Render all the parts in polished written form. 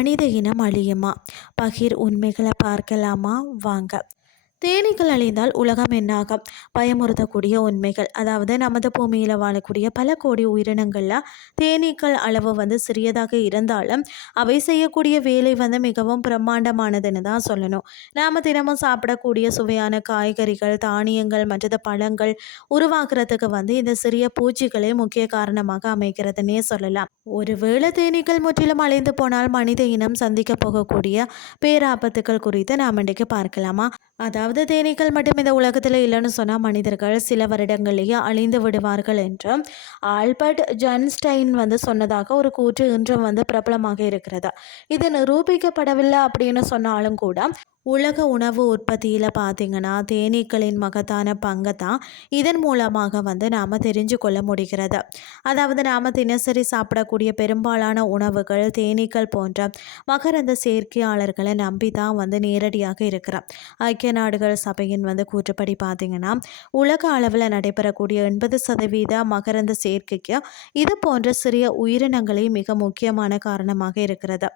மனித இனம் அழியுமா? பகிர் உண்மைகளை பார்க்கலாமா வாங்க. தேனீக்கள் அழிந்தால் உலகம் என்னாகும்? பயமுறுத்தக்கூடிய உண்மைகள். அதாவது நமது பூமியில் வாழக்கூடிய பல கோடி உயிரினங்களில் தேனீக்கள் அளவு சிறியதாக இருந்தாலும் அவை செய்யக்கூடிய வேலை மிகவும் பிரம்மாண்டமானதுன்னு தான் சொல்லணும். நாம் தினமும் சாப்பிடக்கூடிய சுவையான காய்கறிகள், தானியங்கள் மற்றது பழங்கள் உருவாக்குறதுக்கு இந்த சிறிய பூச்சிகளே முக்கிய காரணமாக அமைகிறதுனே சொல்லலாம். ஒருவேளை தேனீக்கள் முற்றிலும் அழிந்து போனால் மனித இனம் சந்திக்க போகக்கூடிய பேராபத்துக்கள் குறித்து நாம் இன்றைக்கு பார்க்கலாமா? அதாவது தேனீக்கள் மட்டும் இந்த உலகத்தில் இல்லைன்னு சொன்னால் மனிதர்கள் சில வருடங்களிலேயே அழிந்து விடுவார்கள் என்றும் ஆல்பர்ட் ஜன்ஸ்டைன் சொன்னதாக ஒரு கூற்று இன்றும் பிரபலமாக இருக்கிறது. இது நிரூபிக்கப்படவில்லை அப்படின்னு சொன்னாலும் கூட உலக உணவு உற்பத்தியில் பார்த்திங்கன்னா தேனீக்களின் மகத்தான பங்கை தான் இதன் மூலமாக நாம் தெரிஞ்சு கொள்ள முடிகிறது. அதாவது நாம் தினசரி சாப்பிடக்கூடிய பெரும்பாலான உணவுகள் தேனீக்கள் போன்ற மகரந்த சேர்க்கையாளர்களை நம்பி தான் நேரடியாக இருக்கிறோம். ஐக்கிய நாடுகள் சபையின் கூற்றுப்படி பார்த்திங்கன்னா உலக அளவில் நடைபெறக்கூடிய 80% மகரந்த சேர்க்கைக்கு இது போன்ற சிறிய உயிரினங்களே மிக முக்கியமான காரணமாக இருக்கிறது.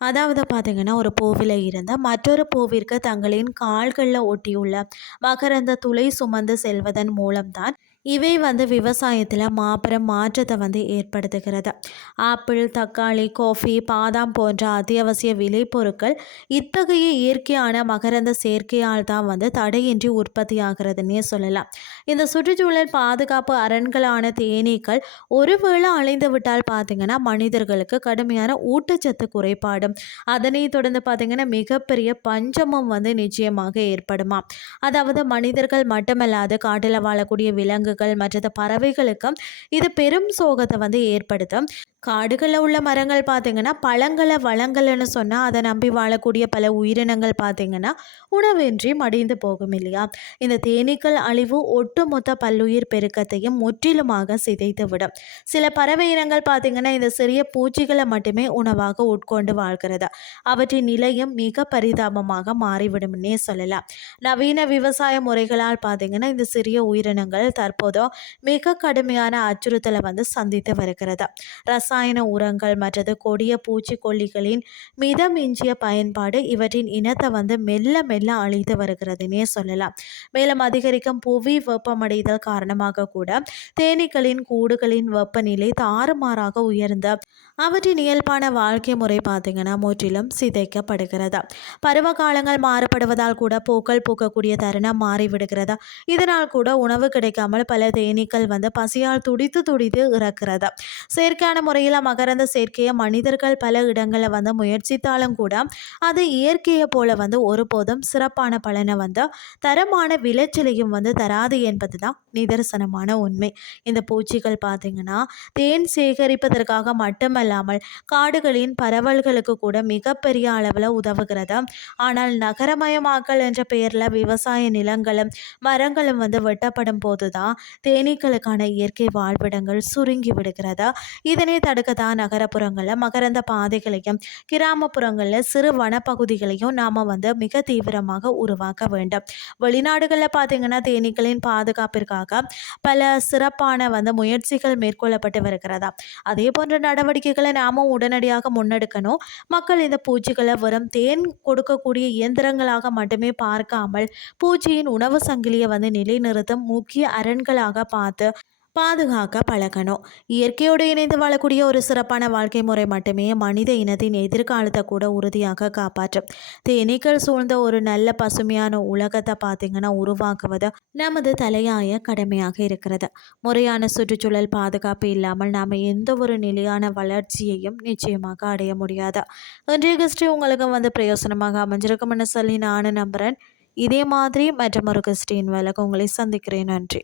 அதாவது பார்த்திங்கன்னா ஒரு பூவில் இருந்த மற்றொரு பூவிற்கு தங்களின் கால்களில் ஒட்டியுள்ள மகரந்த துளை சுமந்து செல்வதன் மூலம்தான் இவை விவசாயத்தில் மாபெரும் மாற்றத்தை ஏற்படுத்துகிறது. ஆப்பிள், தக்காளி, காஃபி, பாதாம் போன்ற அத்தியாவசிய விளைபொருட்கள் இத்தகைய இயற்கையான மகரந்த சேர்க்கையால் தான் தடையின்றி உற்பத்தி ஆகிறதுனே சொல்லலாம். இந்த சுற்றுச்சூழல் பாதுகாப்பு அரண்களான தேனீக்கள் ஒருவேளை அழிந்து விட்டால் பார்த்திங்கன்னா மனிதர்களுக்கு கடுமையான ஊட்டச்சத்து குறைபாடும் அதனை தொடர்ந்து பார்த்திங்கன்னா மிகப்பெரிய பஞ்சமும் நிச்சயமாக ஏற்படுமா. அதாவது மனிதர்கள் மட்டுமல்லாது காட்டில் வாழக்கூடிய விலங்குகள் மற்ற பறவைகளுக்கும் இது பெரும் சோகத்தை ஏற்படுத்தும். காடுகளில் உள்ள மரங்கள் பார்த்திங்கன்னா பழங்களை வளங்கள்னு சொன்னால் அதை நம்பி வாழக்கூடிய பல உயிரினங்கள் பார்த்திங்கன்னா உணவின்றி மடிந்து போகும் இல்லையா. இந்த தேனீக்கள் அழிவு ஒட்டுமொத்த பல்லுயிர் பெருக்கத்தையும் முற்றிலுமாக சிதைத்து விடும். சில பறவை இனங்கள் பார்த்திங்கன்னா இந்த சிறிய பூச்சிகளை மட்டுமே உணவாக உட்கொண்டு வாழ்கிறது. அவற்றின் நிலையம் மிக பரிதாபமாக மாறிவிடும்னே சொல்லலாம். நவீன விவசாய முறைகளால் பார்த்திங்கன்னா இந்த சிறிய உயிரினங்கள் தற்போது மிக கடுமையான அச்சுறுத்தலை சந்தித்து வருகிறது. ரசாயன உரங்கள் மற்றது கொடிய பூச்சிக்கொல்லிகளின் மிதமிஞ்சிய பயன்பாடு இவற்றின் இனத்தை மெல்ல மெல்ல அழித்து வருகிறதுனே சொல்லலாம். மேலும் அதிகரிக்கும் புவி வெப்பமடைதல் காரணமாக கூட தேனீக்களின் கூடுகளின் வெப்பநிலை தாறுமாறாக உயர்ந்த அவற்றின் இயல்பான வாழ்க்கை முறை பார்த்திங்கன்னா முற்றிலும் சிதைக்கப்படுகிறது. பருவ காலங்கள் மாறுபடுவதால் கூட பூக்கள் பூக்கக்கூடிய தருணம் மாறிவிடுகிறது. இதனால் கூட உணவு கிடைக்காமல் பல தேனீக்கள் பசியால் துடித்து துடித்து இறக்கிறது. செயற்கையான முறையில் மகரந்த சேர்க்கையை மனிதர்கள் பல இடங்களில் முயற்சித்தாலும் கூட அது இயற்கையை போல ஒருபோதும் சிறப்பான பலனை தரமான விளைச்சலையும் தராது என்பது தான் நிதர்சனமான உண்மை. இந்த பூச்சிகள் பார்த்திங்கன்னா தேன் சேகரிப்பதற்காக மட்டுமல்லாமல் காடுகளின் பரவல்களுக்கு கூட மிகப்பெரிய அளவில் உதவுகிறது. ஆனால் நகரமயமாக்கல் என்ற பெயரில் விவசாய நிலங்களும் மரங்களும் வெட்டப்படும் போது தான் தேனீக்களுக்கான இயற்கை வாழ்விடங்கள் சுருங்கி விடுகிறது. இதனை தடுக்கத்தான் நகரப்புறங்களில் மகரந்த பாதைகளையும் கிராமப்புறங்களில் சிறு வனப்பகுதிகளையும் நாம் மிக தீவிரமாக உருவாக்க வேண்டும். வெளிநாடுகளில் பார்த்திங்கன்னா தேனீக்களின் பாதுகாப்பிற்காக பல சிறப்பான முயற்சிகள் மேற்கொள்ளப்பட்டு வருகிறதா. அதே போன்ற நடவடிக்கைகளை நாமும் உடனடியாக முன்னெடுக்கணும். மக்கள் இந்த பூச்சிகளை வெறும் தேன் கொடுக்கக்கூடிய இயந்திரங்களாக மட்டுமே பார்க்காமல் பூச்சியின் உணவு சங்கிலியை நிலைநிறுத்தும் முக்கிய அரண்களாக பார்த்து பாதுகாக்க பழகணும். இயற்கையோடு இணைந்து வாழக்கூடிய ஒரு சிறப்பான வாழ்க்கை முறை மட்டுமே மனித இனத்தின் எதிர்காலத்தை கூட உறுதியாக காப்பாற்றும். தேனீக்கள் சூழ்ந்த ஒரு நல்ல பசுமையான உலகத்தை பார்த்திங்கன்னா உருவாக்குவது நமது தலையாய கடமையாக இருக்கிறது. முறையான சுற்றுச்சூழல் பாதுகாப்பு இல்லாமல் நாம் எந்த ஒரு நிலையான வளர்ச்சியையும் நிச்சயமாக அடைய முடியாது. இன்றைய கிறிஸ்டி உங்களுக்கு பிரயோசனமாக அமைஞ்சிருக்கும்னு சொல்லி நானும் நம்புகிறேன். இதே மாதிரி மற்றொரு கிறிஸ்டின் வேலைக்கு உங்களை சந்திக்கிறேன். நன்றி.